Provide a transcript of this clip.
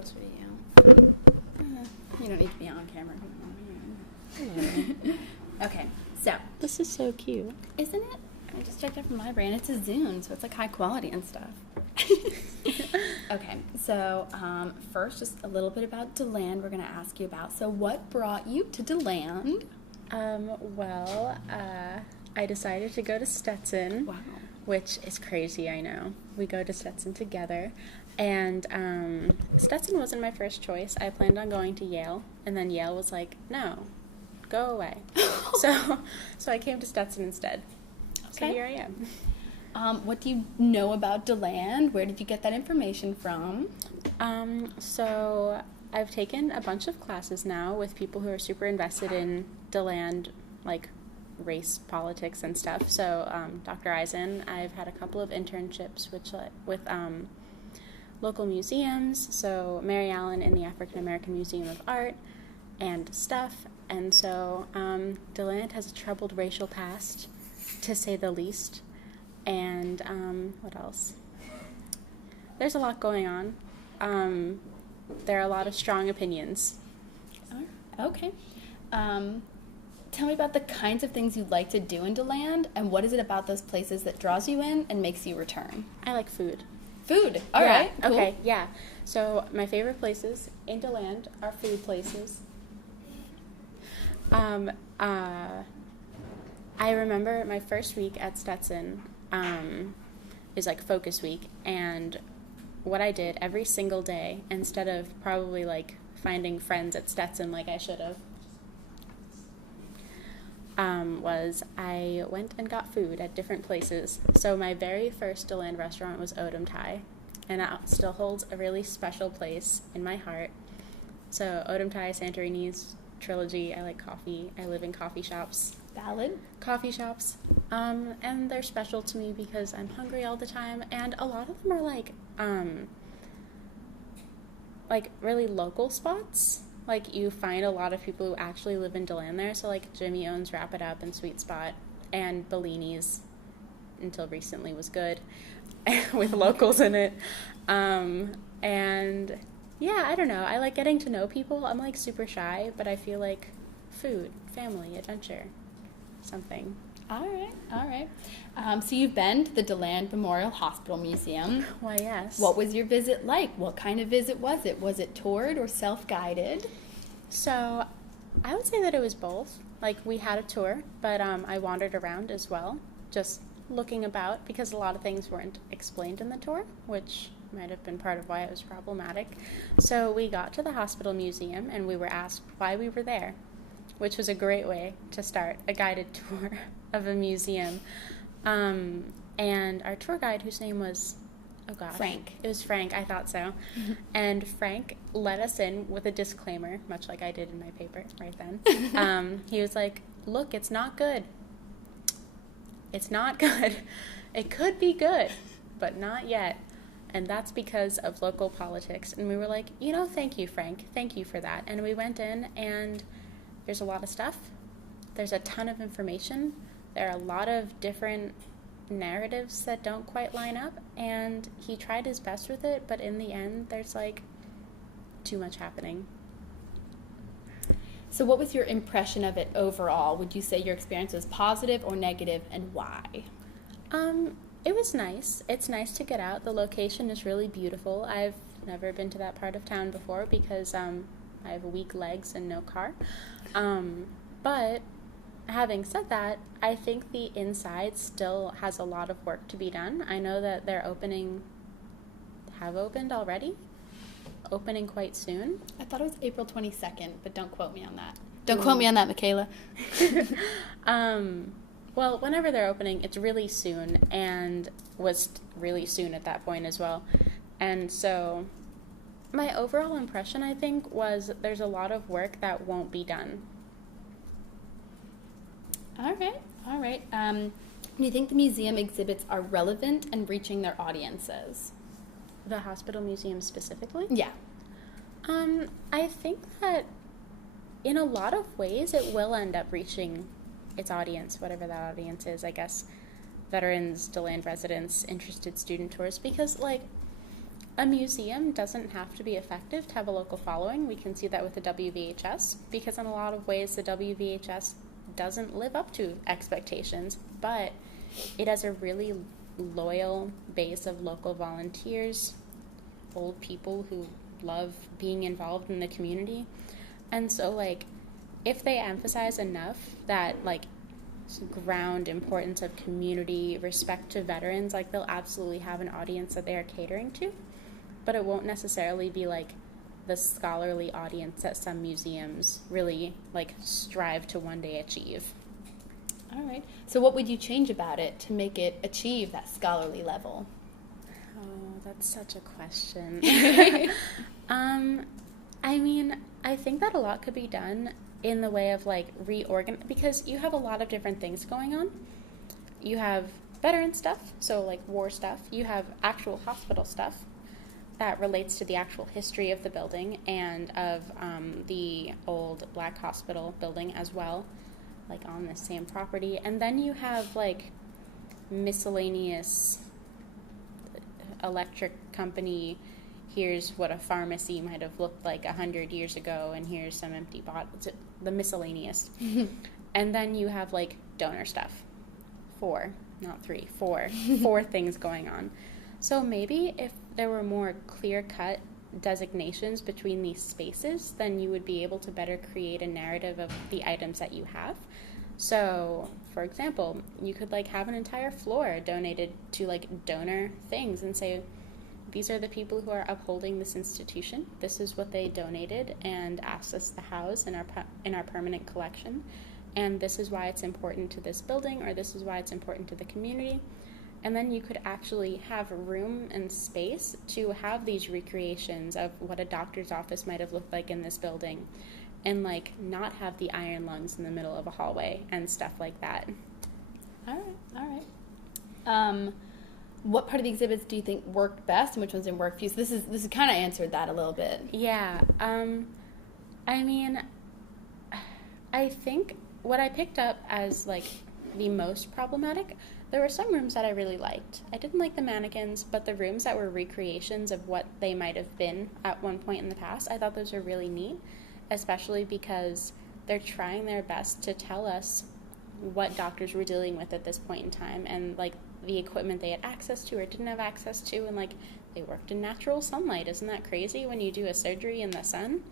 closer to you. You don't need to be on camera. Okay, so. This is so cute. Isn't it? I just checked out from my brand. It's a Zune, so it's like high quality and stuff. Okay, so first, just a little bit about DeLand we're going to ask you about. So what brought you to DeLand? I decided to go to Stetson. Wow. Which is crazy, I know. We go to Stetson together. And Stetson wasn't my first choice. I planned on going to Yale, and then Yale was like, no, go away. So I came to Stetson instead. Okay. So here I am. What do you know about DeLand? Where did you get that information from? So I've taken a bunch of classes now with people who are super invested in DeLand, like race politics and stuff. So Dr. Eisen, I've had a couple of internships with local museums, so Mary Allen in the African American Museum of Art and stuff. And so DeLand has a troubled racial past, to say the least. And what else? There's a lot going on. There are a lot of strong opinions. Okay. Tell me about the kinds of things you like to do in DeLand, and what is it about those places that draws you in and makes you return? I like food. Food. All right. Cool. Okay, yeah. So my favorite places in DeLand are food places. I remember my first week at Stetson is like focus week, and what I did every single day, instead of probably like finding friends at Stetson like I should have, was I went and got food at different places. So my very first DeLand restaurant was Odom Thai, and that still holds a really special place in my heart. So Odom Thai, Santorini's trilogy. I like coffee. I live in coffee shops. Valid. Coffee shops. And they're special to me because I'm hungry all the time, and a lot of them are like really local spots. Like, you find a lot of people who actually live in DeLand there. So, like, Jimmy owns Wrap It Up and Sweet Spot, and Bellini's, until recently, was good, with locals in it. And, yeah, I don't know. I like getting to know people. I'm, like, super shy, but I feel like food, family, adventure, something. All right. So you've been to the DeLand Memorial Hospital Museum. Why, yes. What was your visit like? What kind of visit was it? Was it toured or self-guided? So I would say that it was both. Like, we had a tour, but I wandered around as well, just looking about, because a lot of things weren't explained in the tour, which might have been part of why it was problematic. So we got to the hospital museum, and we were asked why we were there, which was a great way to start a guided tour of a museum. And our tour guide, whose name was, Frank. It was Frank, I thought so. And Frank let us in with a disclaimer, much like I did in my paper right then. He was like, look, it's not good. It's not good. It could be good, but not yet. And that's because of local politics. And we were like, thank you, Frank. Thank you for that. And we went in, and there's a lot of stuff. There's a ton of information. There are a lot of different narratives that don't quite line up, and he tried his best with it, but in the end, there's, like, too much happening. So what was your impression of it overall? Would you say your experience was positive or negative, and why? It was nice. It's nice to get out. The location is really beautiful. I've never been to that part of town before because I have weak legs and no car. But having said that, I think the inside still has a lot of work to be done. I know that they're have opened already, opening quite soon. I thought it was April 22nd, but don't quote me on that. Don't quote me on that, Michaela. Well, whenever they're opening, it's really soon, and was really soon at that point as well. And so my overall impression, I think, was there's a lot of work that won't be done. All right. Do you think the museum exhibits are relevant and reaching their audiences? The hospital museum specifically? Yeah. I think that in a lot of ways it will end up reaching its audience, whatever that audience is, I guess. Veterans, DeLand residents, interested student tours, because, like, a museum doesn't have to be effective to have a local following. We can see that with the WVHS, because in a lot of ways the WVHS doesn't live up to expectations, but it has a really loyal base of local volunteers, old people who love being involved in the community. And so, like, if they emphasize enough that, like, ground importance of community, respect to veterans, like, they'll absolutely have an audience that they are catering to, but it won't necessarily be, like, the scholarly audience that some museums really, like, strive to one day achieve. All right. So what would you change about it to make it achieve that scholarly level? Oh, that's such a question. I mean, I think that a lot could be done in the way of, like, reorganize, because you have a lot of different things going on. You have veteran stuff, so, like, war stuff. You have actual hospital stuff that relates to the actual history of the building and of the old Black Hospital building as well, like, on the same property. And then you have, like, miscellaneous electric company. Here's what a pharmacy might have looked like 100 years ago, and here's some empty bottles, the miscellaneous. And then you have, like, donor stuff. 4 things going on. So maybe if there were more clear-cut designations between these spaces, then you would be able to better create a narrative of the items that you have. So, for example, you could, like, have an entire floor donated to, like, donor things and say, these are the people who are upholding this institution. This is what they donated and asked us to house in our permanent collection. And this is why it's important to this building, or this is why it's important to the community. And then you could actually have room and space to have these recreations of what a doctor's office might have looked like in this building, and, like, not have the iron lungs in the middle of a hallway and stuff like that. All right. What part of the exhibits do you think worked best, and which ones didn't work for you? So this is kind of answered that a little bit. Yeah. I mean, I think what I picked up as, like, the most problematic, there were some rooms that I really liked. I didn't like the mannequins, but the rooms that were recreations of what they might have been at one point in the past, I thought those were really neat, especially because they're trying their best to tell us what doctors were dealing with at this point in time, and, like, the equipment they had access to or didn't have access to, and, like, they worked in natural sunlight. Isn't that crazy when you do a surgery in the sun?